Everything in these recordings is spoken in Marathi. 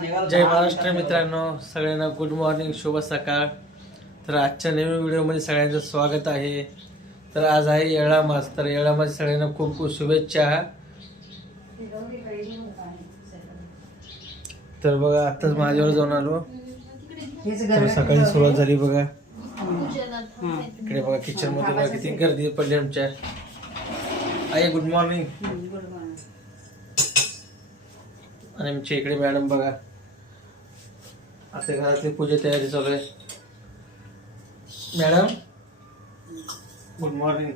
जय महाराष्ट्र मित्रांनो सगळ्यांना गुड मॉर्निंग शुभ सकाळ. तर आजच्या नवीन व्हिडिओमध्ये सगळ्यांचं स्वागत आहे. तर आज आहे येळामास तर येळामास सगळ्यांना खूप खूप शुभेच्छा. तर बघा आताच माझ्यावर जाऊन आलो. तर सकाळी सुरुवात झाली बघा. इकडे बघा किचनमध्ये बघा किती गर्दी पडली आमच्या. आई गुड मॉर्निंग आणि आमच्या इकडे मॅडम बघा. आता घरातली पूजा तयारी चालू आहे. मॅडम? गुड मॉर्निंग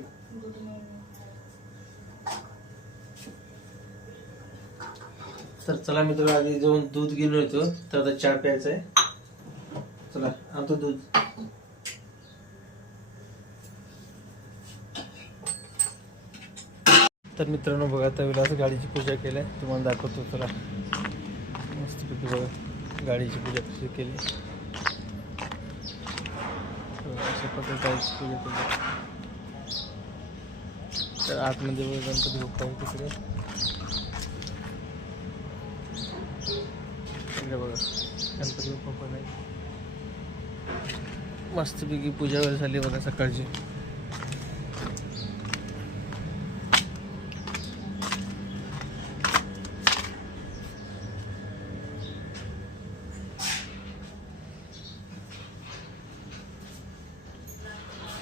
तर चला मी तुला आधी जाऊन दूध घेऊन येतो. तर आता चहा प्यायचा आहे. चला आणतो दूध. तर मित्रांनो बघा आता विलास गाडीची पूजा केली आहे. तुम्हाला दाखवतो चला. मस्तपैकी बघा. गाडीची पूजा कशी केली. अशा प्रकारे गाडीची पूजा केली. तर आतमध्ये गणपती बाप्पा आहे तिकडे. तिकडे बघा गणपती बाप्पा पण आहे. मस्तपैकी पूजा वगैरे झाली बघा सकाळची.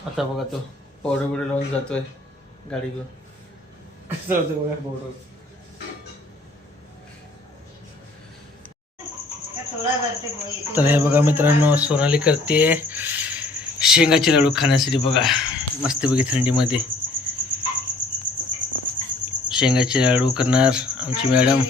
आता बघा तो पावडर बिवडर लावून जातोय गाडी घेऊन कसं होतं बघा पावडर तर हे बघा मित्रांनो सोनाली करते शेंगाचे लाडू खाण्यासाठी बघा. मस्तपैकी थंडीमध्ये. शेंगाचे लाडू करणार आमची मॅडम.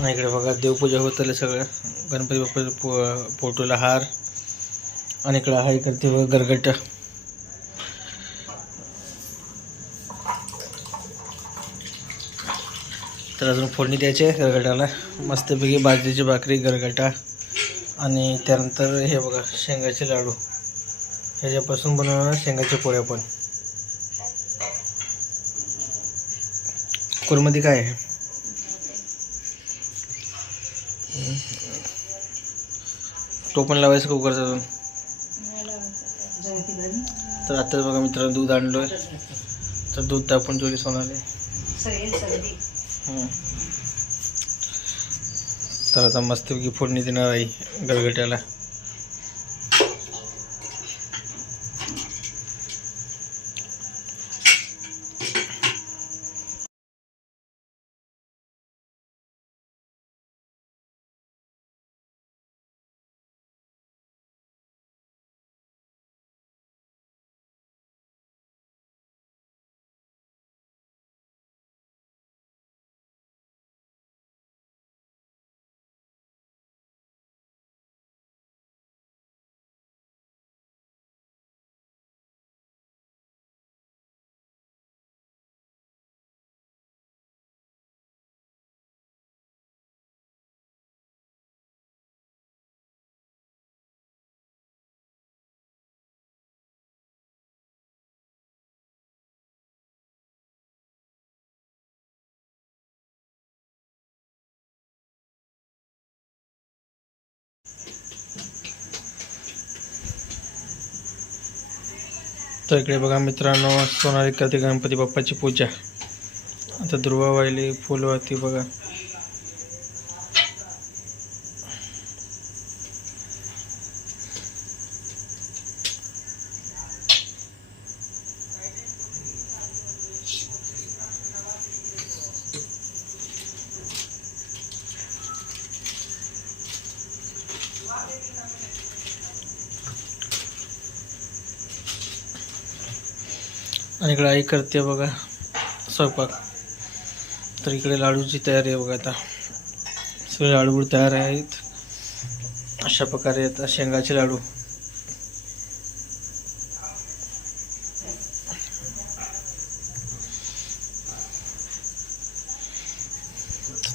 आणि इकडे बघा देवपूजा होत आली सगळं. गणपती बाप्पाच्या पो फोटोला हार. आणि इकडे हा इकडे बघा गरगट तर अजून फोडणी द्यायची आहे गरगटाला मस्तपैकी बाजरीची भाकरी गरगटा आणि त्यानंतर हे बघा शेंगाचे लाडू. ह्याच्यापासून बनवणार शेंगाच्या पोळ्या पण कुरमध्ये काय आहे? टोपण लावायचं कुकरचा अजून? तर आता बघा मित्रांनो दूध आणलोय. तर दूध तापून ठेवली सोनाले हम्म. तर आता मस्तपैकी फोडणी देणार आहे गरगट्याला तर इकडे बघा मित्रांनो सोनाली करते गणपती बाप्पाची पूजा. आता दुर्वा वाहिली फुलवाती बघा. आणि इकडे आई करते बघा स्वयंपाक. तर इकडे लाडूची तयारी आहे बघा आता. सगळे लाडू तयार आहेत. अशा प्रकारे आता शेंगाचे लाडू.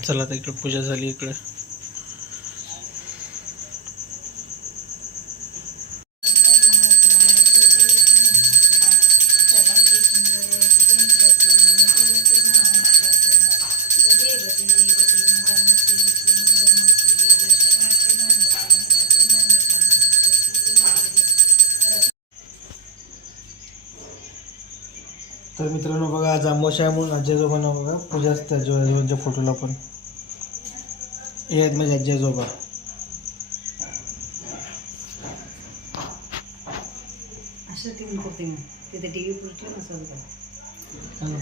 चला आता इकडे पूजा झाली इकडे. तर मित्रांनो बघा आज आमोशा आहे म्हणून आजी आजोबांना बघा पूजा असते आजी आजोबांच्या फोटोला पण. हे आहेत माझे आजी आजोबा असं करते मी तिथे टी व्ही पुढे ठेवून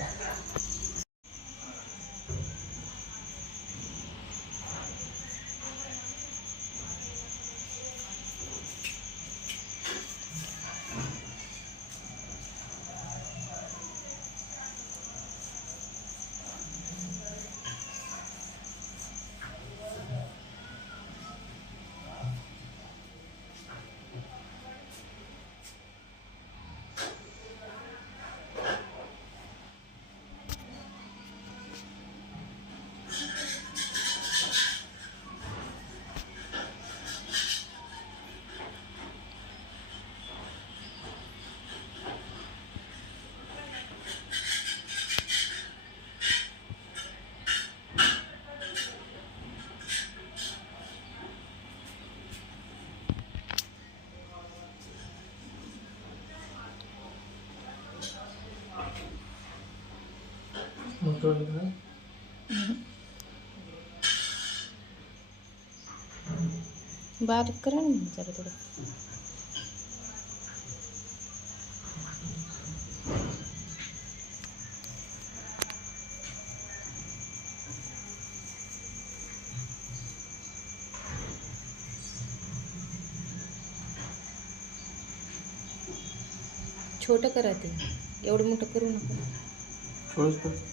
बारीक करा ना जरा थोडं. छोटं करा ते. एवढं मोठं करू नका.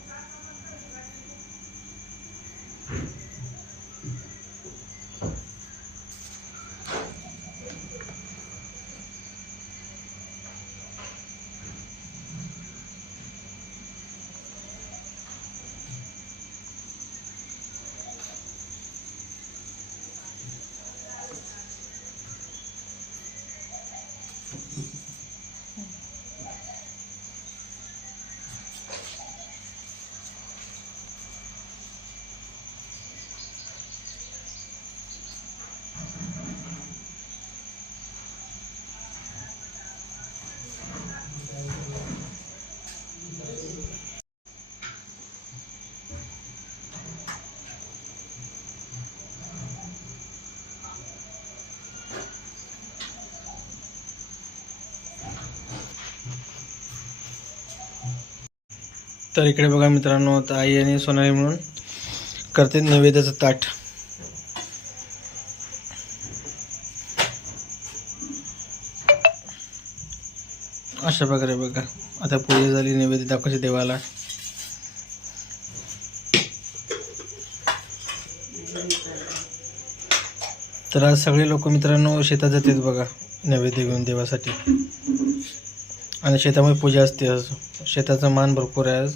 तर इकडे बघा मित्रांनो आता आई आणि सोनाली म्हणून करते नैवेद्याचं ताट. अशा प्रकारे बघा आता पूजा झाली नैवेद्य दाखवायचे देवाला. तर आज सगळे लोक मित्रांनो शेतात जातात बघा नैवेद्य घेऊन देवासाठी. आणि शेतामध्ये पूजा असते आज शेताचा मान भरपूर आहे आज.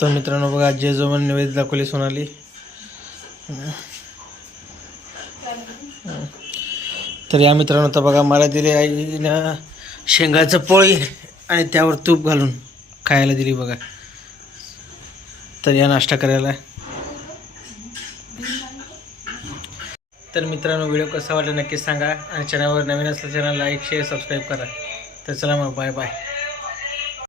तर मित्रांनो बघा आजी आजोबा नैवेद्य दाखवली सोनाली. तर या मित्रांनो आता बघा मला दिले आईनं शेंगाचं पोळी आणि त्यावर तूप घालून खायला दिली बघा. तर या नाश्ता करायला. तर मित्रांनो व्हिडिओ कसा वाटला नक्कीच सांगा. आणि चॅनलवर नवीन असलं चॅनल लाईक शेअर सबस्क्राईब करा. तर चला मग बाय बाय.